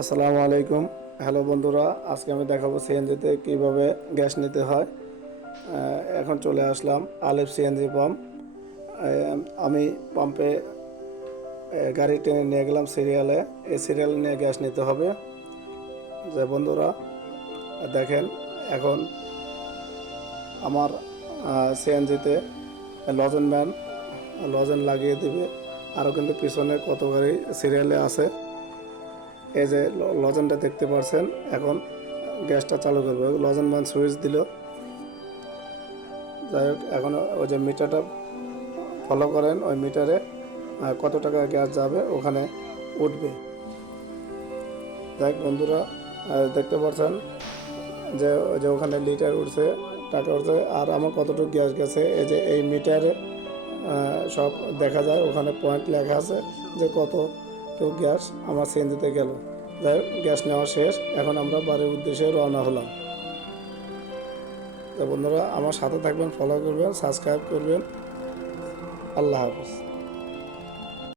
আসসালামু আলাইকুম। হ্যালো বন্ধুরা, আজকে আমি দেখাবো সিএনজিতে কিভাবে গ্যাস নিতে হয়। এখন চলে আসলাম আলিফ সিএনজি পাম্প। আমি পাম্পে গাড়ি টেনে নিয়ে গেলাম সিরিয়ালে। এই সিরিয়ালে নিয়ে গ্যাস নিতে হবে। যে বন্ধুরা দেখেন, এখন আমার সিএনজিতে লজেন ম্যান লজেন লাগিয়ে দিবে। আরও কিন্তু পিছনে কত গাড়ি সিরিয়ালে আছে। এই যে লজেনটা দেখতে পাচ্ছেন, এখন গ্যাসটা চালু করবে। লজেন ম্যান সুইচ দিল। যাই হোক, এখন ওই যে মিটারটা ফলো করেন, ওই মিটারে কত টাকা গ্যাস যাবে ওখানে উঠবে। যাই হোক বন্ধুরা, দেখতে পাচ্ছেন যে যে ওখানে লিটার উঠছে, টাকা উঠছে, আর আমার কতটুকু গ্যাস গেছে এই যে এই মিটারে সব দেখা যায়। ওখানে পয়েন্ট লেখা আছে যে কতটুকু গ্যাস আমার সিএনজিতে গেল। যাই হোক, গ্যাস নেওয়া শেষ। এখন আমরা বাড়ির উদ্দেশ্যে রওনা হলাম। তো বন্ধুরা, আমার সাথে থাকবেন, ফলো করবেন, সাবস্ক্রাইব করবেন। আল্লাহ হাফেজ।